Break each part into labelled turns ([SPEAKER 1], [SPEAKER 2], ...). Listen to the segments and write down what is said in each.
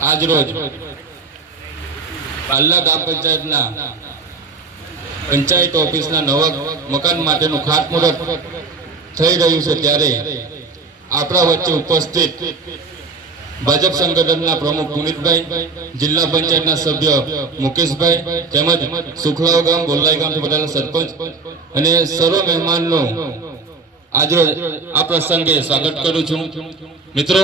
[SPEAKER 1] આજ રોજ બાલ્લા ગ્રામ પંચાયતના પંચાયત ઓફિસના નવા મકાન માટેનું ખાતમુહૂર્ત થઈ રહ્યું છે ત્યારે આપણા વચ્ચે ઉપસ્થિત ભાજપ સંગઠનના પ્રમુખ પુનિતભાઈ, જિલ્લા પંચાયતના સભ્ય મુકેશભાઈ તેમજ સુખલાવ ગામ બોલાઈ ગામથી બધાના સરપંચ અને સર્વ મહેમાનનો આજરોજ આ પ્રસંગે સ્વાગત કરું છું. મિત્રો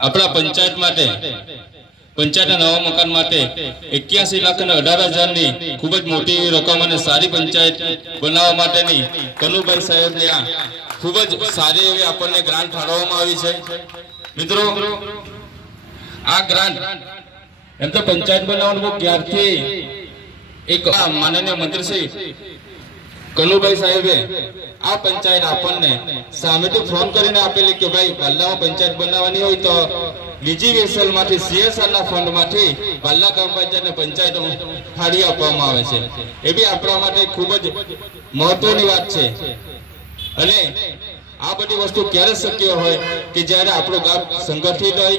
[SPEAKER 1] આપણા પંચાયત માટે, પંચાયતના નવા મકાન માટે એક્યાસી લાખ અને અઢાર હજારની ખૂબ જ મોટી રકમ અને સારી પંચાયત બનાવવા માટેની કનુભાઈ સાહેબને આ ખૂબ જ સારી એવી આપણને ગ્રાન્ટ ફાળવવામાં આવી છે. મિત્રો, આ ગ્રાન્ટ એમ તો પંચાયત બનાવવાનું ક્યારથી એક માનનીય મંત્રીશ્રી કનુભાઈ સાહેબે આ પંચાયત આપણને સામેથી ફોન કરીને આપેલી કે ભાઈ બાલ્લામાં પંચાયત બનાવવાની હોય તો બીજી વેસલમાંથી સીએસઆર ના ફંડમાંથી બાલ્લા ગ્રામ પંચાયત પંચાયત ફાળી આપવામાં આવે છે. એ બી આપણા માટે ખૂબ જ મહત્વની વાત છે. અને આ બધી વસ્તુ ક્યારે શક્ય હોય કે જ્યારે આપણું ગામ સંગઠિત હોય,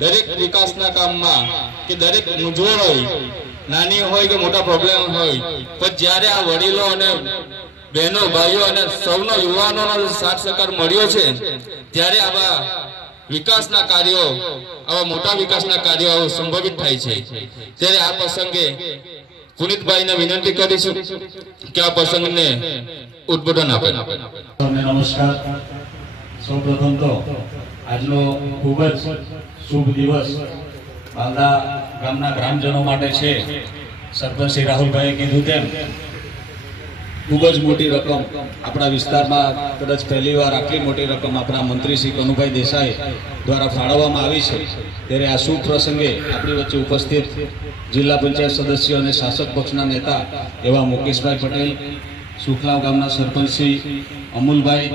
[SPEAKER 1] દરેક વિકાસના કામમાં કે દરેક મૂંઝવણ હોય નાની હોય કે મોટા પ્રોબ્લેમ હોય, પણ જ્યારે આ વડીલો અને બહેનો, ભાઈઓ અને સૌનો યુવાનોનો સાથ સહકાર મળ્યો છે, ત્યારે આવા વિકાસના કાર્યો, આવા મોટા વિકાસના કાર્યો સંભવિત થાય છે. ત્યારે આ પ્રસંગે પુનિતભાઈને વિનંતી કરીશું કે આ પ્રસંગને ઉદ્બોધન આપે.
[SPEAKER 2] નમસ્કાર. સૌપ્રથમ તો આજનો ખૂબ જ શુભ દિવસ બાંદા ગામના ગ્રામજનો માટે છે. સરપંચ રાહુલભાઈએ કીધું તેમ, ખૂબ જ મોટી રકમ આપણા વિસ્તારમાં કદાચ પહેલીવાર આટલી મોટી રકમ આપણા મંત્રી શ્રી કનુભાઈ દેસાઈ દ્વારા ફાળવવામાં આવી છે. ત્યારે આ શુભ પ્રસંગે આપણી વચ્ચે ઉપસ્થિત જિલ્લા પંચાયત સદસ્ય અને શાસક પક્ષના નેતા એવા મુકેશભાઈ પટેલ, સુખલાવ ગામના સરપંચ શ્રી અમુલભાઈ,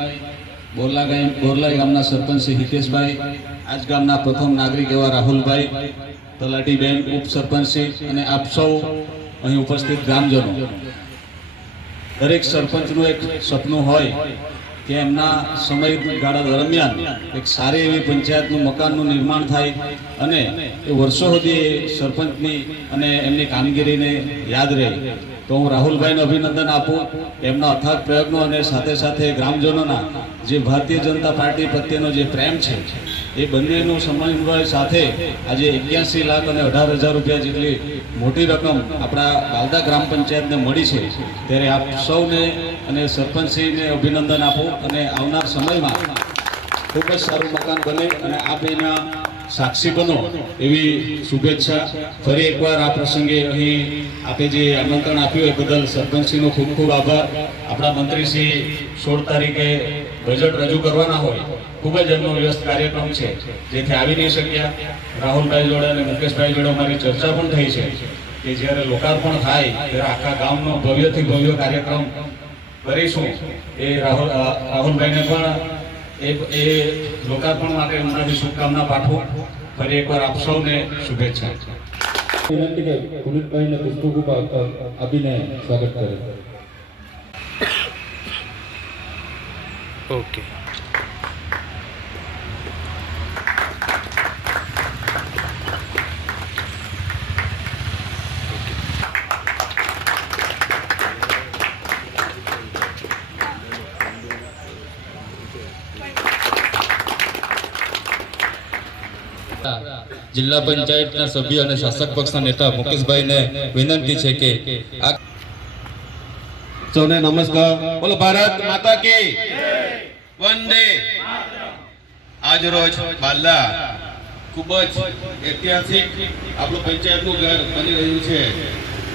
[SPEAKER 2] બોરલા ગામ બોરલા ગામના સરપંચ શ્રી હિતેશભાઈ, આજ ગામના પ્રથમ નાગરિક એવા રાહુલભાઈ તલાટીબેન ઉપસરપંચ શ્રી અને આપ સૌ અહીં ઉપસ્થિત ગ્રામજનો. દરેક સરપંચનું એક સપનું હોય કે એમના સમયગાળા દરમિયાન એક સારી એવી પંચાયતનું મકાનનું નિર્માણ થાય અને એ વર્ષો સુધી સરપંચની અને એમની કામગીરીને યાદ રહે. તો હું રાહુલભાઈને અભિનંદન આપું એમના અથાગ પ્રયત્નો અને સાથે સાથે ગ્રામજનોના જે ભારતીય જનતા પાર્ટી પ્રત્યેનો જે પ્રેમ છે એ બંનેનું સમન્વય સાથે આજે એક્યાસી લાખ અને અઢાર હજાર રૂપિયા જેટલી મોટી રકમ આપણા બાલદા ગ્રામ પંચાયતને મળી છે. ત્યારે આપ સૌને અને સરપંચશ્રીને અભિનંદન આપો અને આવનાર સમયમાં ખૂબ જ સારું મકાન બને અને આપ એના સાક્ષી બનો એવી શુભેચ્છા. ફરી એકવાર આ પ્રસંગે અહીં આપે જે આમંત્રણ આપ્યું એ બદલ સરપંચશ્રીનો ખૂબ ખૂબ આભાર. આપણા મંત્રીશ્રી સોળ તારીખે બજેટ રજૂ કરવાના હોય, ખૂબ જ એમનો વ્યસ્ત કાર્યક્રમ છે. જેથી આવી નહીં શક્યા. રાહુલભાઈ જોડે અને મુકેશભાઈ જોડે અમારી ચર્ચા પણ થઈ છે કે જ્યારે લોકાર્પણ થાય, ત્યારે આખા ગામનો ભવ્યથી ભવ્ય કાર્યક્રમ કરીશું. એ રાહુલ રાહુલભાઈને પણ એ એ લોકાર્પણ માટે હમણાંથી શુભકામના પાઠવું. ફરી એકવાર આપ સૌને શુભેચ્છા.
[SPEAKER 3] વિનંતી કે પુનિતભાઈને પુષ્પગુપ આપીને સ્વાગત કરે.
[SPEAKER 4] ઓકે.
[SPEAKER 1] જિલ્લા પંચાયતના સભ્ય અને શાસક પક્ષના નેતા મુકેશભાઈને વિનંતી છે કે આ
[SPEAKER 5] સૌને નમસ્કાર. બોલો ભારત માતા કી. વંદે. આજ રોજ બાલ્લા ખૂબ જ ઐતિહાસિક આપણું પંચાયતનું ઘર બની રહ્યું છે.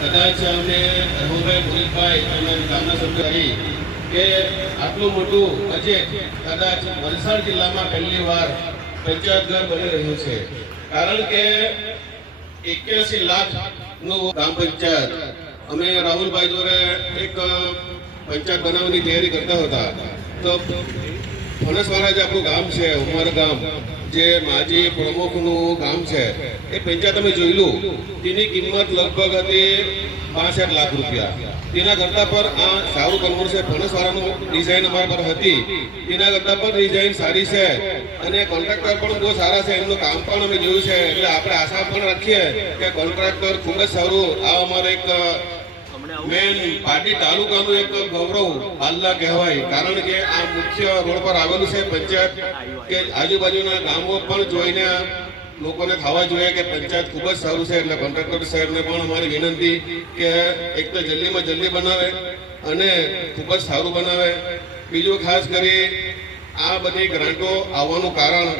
[SPEAKER 5] કદાચ અમને રઘુભાઈ મુનિભાઈ અને ગામના સભ્યો કે આટલું મોટું બજેટ કદાચ વલસાડ જિલ્લામાં પહેલી વાર પંચાયત ઘર બની રહ્યું છે. કારણ કે એક્યાસી લાખનું ગ્રામ પંચાયત, અમે રાહુલભાઈ જોડે એક પંચાયત બનાવવાની તૈયારી કરતા હતા. તો ફણસવાળા જે આપણું ગામ છે, ઉમર ગામ. જે માજી પ્રમુખનું ગામ છે, એ પંચાયત અમે જોયેલું, તેની કિંમત લગભગ હતી બાસઠ લાખ રૂપિયા. તેના કરતાં પર આ સારું કન્વર્ટ છે ફણસવાડાનું ડિઝાઇન અમારા પર હતી. તેના કરતાં પણ ડિઝાઇન સારી છે અને કોન્ટ્રાક્ટર પણ બહુ સારા છે, એમનું કામ પણ અમે જોયું છે. એટલે આપણે આશા પણ રાખીએ કે કોન્ટ્રાક્ટર ખૂબ જ સારું આ અમારે એક મેન પાટી તાલુકાનું એક ગૌરવ હાલના કહેવાય. કારણ કે આ મુખ્ય રોડ પર આવેલું છે પંચાયત કે આજુબાજુના ગામો પણ જોઈને લોકોને થવા જોઈએ કે પંચાયત ખૂબ જ સારું છે એટલે કોન્ટ્રાક્ટર સાહેબને પણ અમારી વિનંતી કે એક તો જલ્દીમાં જલ્દી બનાવે અને ખૂબ જ સારું બનાવે. બીજું ખાસ કરી આ બધી ગ્રાન્ટો આવવાનું કારણ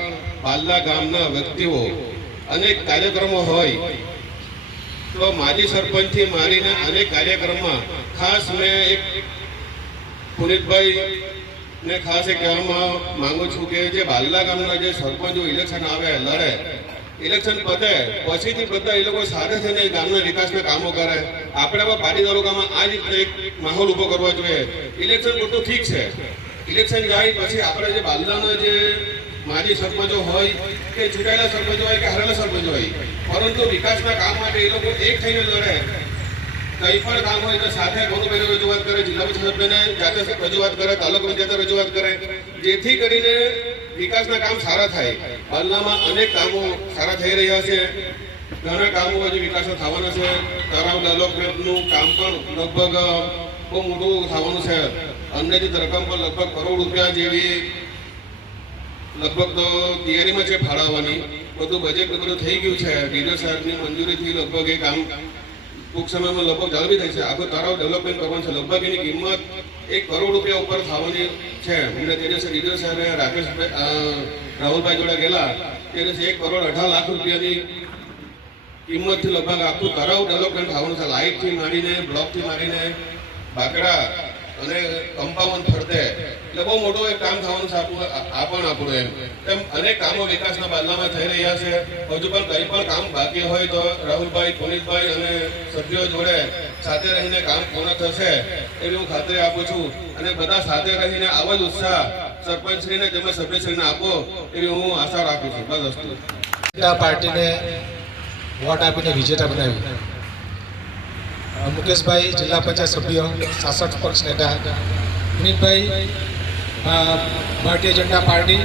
[SPEAKER 5] પાલ્લા ગામના વ્યક્તિઓ અનેક કાર્યક્રમો હોય. તો માજી સરપંચથી મારીને અનેક કાર્યક્રમમાં ખાસ મેં એક પુનિતભાઈ ને ખાસ એ કહેવામાં માંગુ છું કે જે બાલ્લા ગામના જે સરપંચો ઇલેક્શન આવે, લડે ઇલેક્શન પતે, પછીથી બધા એ લોકો સાથે થઈને ગામના વિકાસના કામો કરે. આપણે પણ પાટી તાલુકામાં આ રીતે એક માહોલ ઊભો કરવો જોઈએ. ઇલેક્શન બધું ઠીક છે. ઇલેક્શન જાય પછી આપણે જે બાલ્લાના જે માજી સરપંચો હોય કે ચૂંટાયેલા સરપંચો હોય કે હારેલા સરપંચો હોય, પરંતુ વિકાસના કામ માટે એ લોકો એક થઈને લડે કંઈ પણ કામ હોય તો સાથે ગોનુભાઈને રજૂઆત કરે, જિલ્લા સભ્યને જાતે રજૂઆત કરે, તાલુકા પંચાયતે રજૂઆત કરે. જેથી કરીને વિકાસના કામ સારા થાય. હાલનામાં અનેક કામો સારા થઈ રહ્યા છે. ઘણા કામો હજી વિકાસના થવાના છે. તરાવ ડેવલપમેન્ટનું કામ પણ લગભગ બહુ મોટું થવાનું છે. અંદાજિત રકમ પણ લગભગ કરોડ રૂપિયા જેવી લગભગ તો તૈયારીમાં છે ફાળવવાની બધું બજેટ બધું થઈ ગયું છે. ડીલર સાહેબની મંજૂરીથી લગભગ એ કામ ટૂંક સમયમાં લગભગ જલ્દી થઈ છે. આખો તારાવ ડેવલપમેન્ટ કરવાનું છે. લગભગ એની કિંમત એક કરોડ રૂપિયા ઉપર થવાની છે. અને તે દિવસે ડીલર સાહેબ રાકેશભાઈ અ, રાહુલભાઈ જોડે ગયેલા. તે દિવસે એક કરોડ અઢાર લાખ રૂપિયાની કિંમતથી લગભગ આખું તરાવ ડેવલપમેન્ટ થવાનું છે. લાઇટથી માંડીને બ્લોકથી માંડીને બાકડા અને કમ્પાઉન્ડ ફરતે. એટલે બહુ મોટો એક કામ થવાનું છે આપણું, આ પણ આપણું એમ. એમ અનેક કામો વિકાસના બાદલામાં થઈ રહ્યા છે. હજુ પણ કંઈ પણ કામ બાકી હોય તો રાહુલભાઈ, પુનિતભાઈ અને સભ્યો જોડે સાથે રહીને કામ પૂર્ણ થશે એવી હું ખાતરી આપું છું. અને બધા સાથે રહીને આવો જ ઉત્સાહ સરપંચશ્રીને તેમજ સભ્યશ્રીને આપો એવી હું આશા રાખું છું. બસ વસ્તુ
[SPEAKER 4] પાર્ટીને વોટ આપીને વિજેતા બનાવી મુકેશભાઈ જિલ્લા પંચાયત સભ્ય, શાસક પક્ષ નેતા, પુનિતભાઈ ભારતીય જનતા પાર્ટી,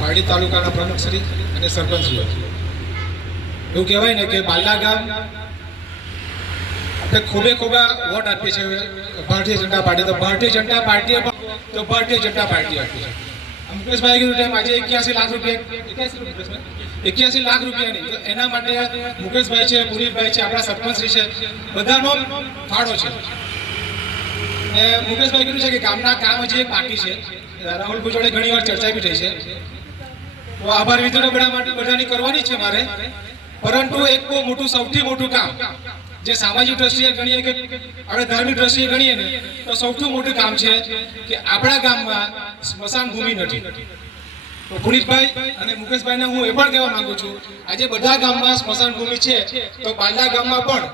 [SPEAKER 4] પારડી તાલુકાના પ્રમુખશ્રી અને સરપંચશ્રીઓ. એવું કહેવાય ને કે બાલ્લા ગામ આપણે ખૂબે ખૂબા વોટ આપીએ છીએ ભારતીય જનતા પાર્ટી. તો ભારતીય જનતા પાર્ટીએ તો ભારતીય જનતા પાર્ટી આપી છે. મુકેશભાઈ કીધું તેમ આજે એક્યાસી લાખ રૂપિયા એક્યાસી લાખ રૂપિયાની. તો એના માટે મુકેશભાઈ છે, પુરીભાઈ છે, આપણા સરપંચશ્રી છે. બધાનો ફાળો છે. ને મુકેશભાઈ કીધું છે કે ગામના કામ હજી બાકી છે. રાહુલ ભુજોડે ઘણી વાર ચર્ચા બી થઈ છે. આભાર વિધિનો બધા માટે બધાની કરવાની છે મારે. પરંતુ એક બહુ મોટું, સૌથી મોટું કામ, જે સામાજિક દ્રષ્ટિએ ગણીએ કે આપણે ધાર્મિક દ્રષ્ટિએ ગણીએ ને, તો સૌથી મોટું કામ છે કે આપણા ગામમાં સ્મશાન ભૂમિ નથી. તો પુનિતભાઈ અને મુકેશભાઈને હું એ પણ કહેવા માંગુ છું, આજે બધા ગામમાં સ્મશાન ભૂમિ છે, તો પાલ્લા ગામમાં પણ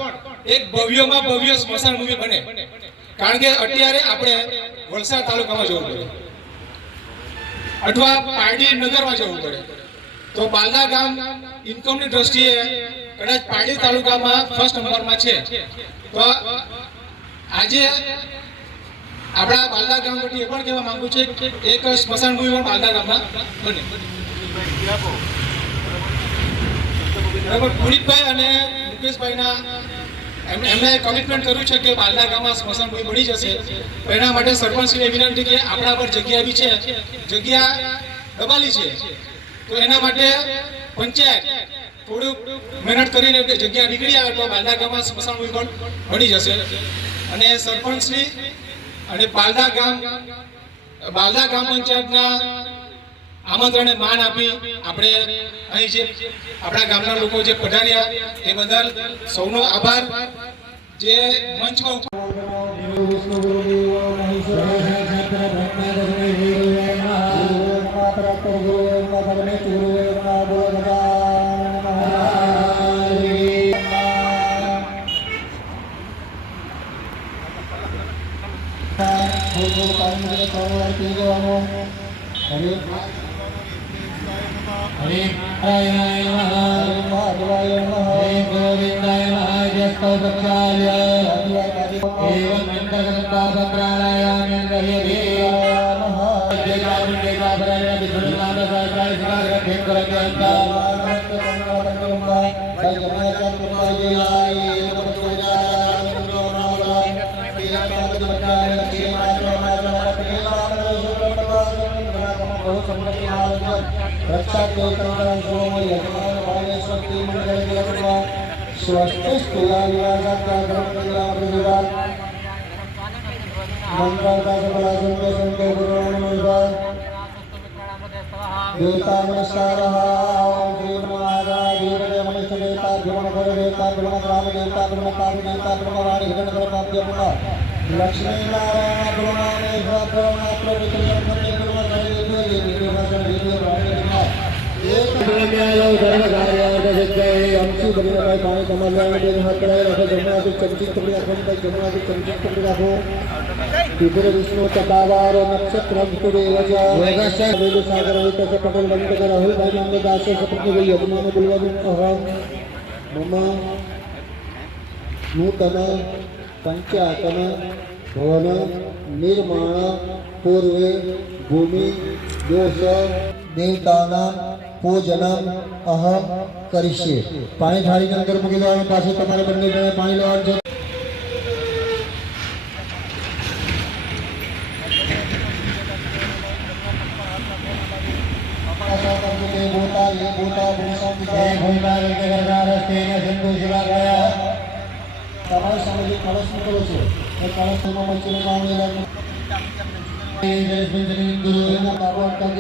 [SPEAKER 4] એક ભવ્યમાં ભવ્ય સ્મશાન ભૂમિ બને. કારણ કે અત્યારે આપણે વલસાડ તાલુકામાં જવું પડે. અથવા પારડી નગરમાં જવું પડે. તો બાલદા ગામ ઇન્કમની દ્રષ્ટિએ કદાચ પારડી તાલુકામાં ફર્સ્ટ નંબરમાં છે. તો આજે આપણા બાલદા ગામ વતી એ પણ કહેવા માંગુ છું કે એક સ્મશાન ભૂમિ પણ બાલદા ગામમાં બને. બરાબર? પુનિતભાઈ અને મુકેશભાઈના એમણે કમિટમેન્ટ કર્યું છે કે બાલદા ગામમાં સ્મશાન ભૂમિ બની જશે. એના માટે સરપંચશ્રીને વિનંતી કે આપણા પર જગ્યા બી છે, જગ્યા દબાલી છે. તો એના માટે પંચાયત થોડુંક મહેનત કરીને જગ્યા નીકળી આવે તો બાલદા ગામમાં સ્મશાન ભૂમિ પણ બની જશે. અને સરપંચશ્રી અને બાલદા ગામ બાલદા ગ્રામ પંચાયતના આમંત્રણને માન આપી આપણે અહીં જે આપણા ગામના લોકો જે પધાર્યા, એ બદલ સૌનો આભાર. જે મંચમાં
[SPEAKER 6] હરે હરે નારાયણાય નમઃ માધવાય નમઃ હરે ગોવિંદાય નમઃ જસ્તો પ્રક્ષાલ્ય એવં મંત્રગંતાપત્રાણાયામેન હરે નમઃ જય કારુણ જય કાપરાય વિષ્ણુ નામ સહસ્રાય સિવાગ્ર ભેમ કરજ્યંતા જય તમામ બહુ સંગઠન આયોજન રક્ષા ચૈતન્ય જોમય બાળેશ્વર ટી મંડળ દ્વારા સ્વસ્થ સ્કૂલા નિવાસા ધર્મલા પરિવાર મંગળતા સભા સંગે સંગે ગુરુવંદન દેવતા નમસ્કારઃ લક્ષ્મી નારાયણ ગુરુનામે ભગવાન પ્રભુ નૂતન પંચાતન ભવન નિર્માણ પૂર્વે ભૂમિ यो स દેવતાના પૂજનમ અહ કરીશે પાણી થાળીની અંદર મૂકી દેવાનું પાછું તમારે બંને જણા પાણી લેવાનું છે તમારે સામાજિક કળશ નીકળો છે એ કળશ તેમાં મચ્છીનું પાણી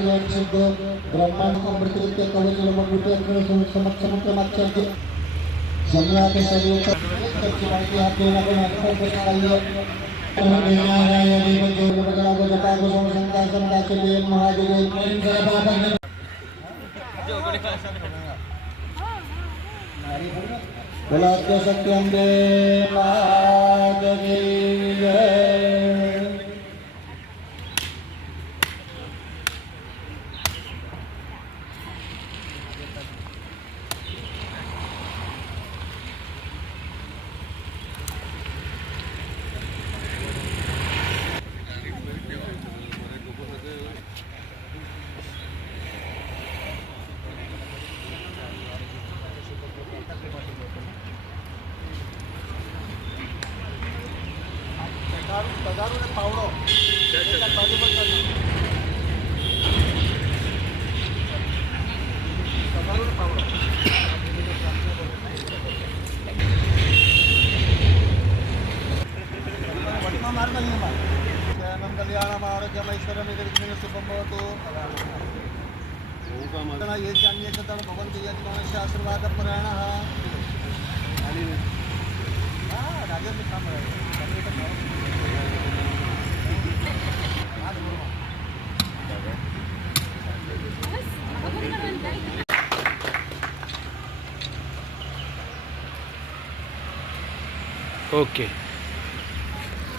[SPEAKER 6] લાગે ब्रह्मांड को अमृत कवच समक्ष जमुना के शरीर पर हाथ देना को नाटक करना चाहिए महादेव बोलाते सत्यम दे माधवी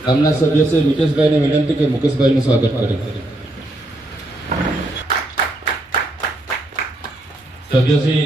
[SPEAKER 1] ગામના સભ્ય છે મિતેશભાઈને વિનંતી કે મુકેશભાઈનું સ્વાગત કરે. સભ્ય શ્રી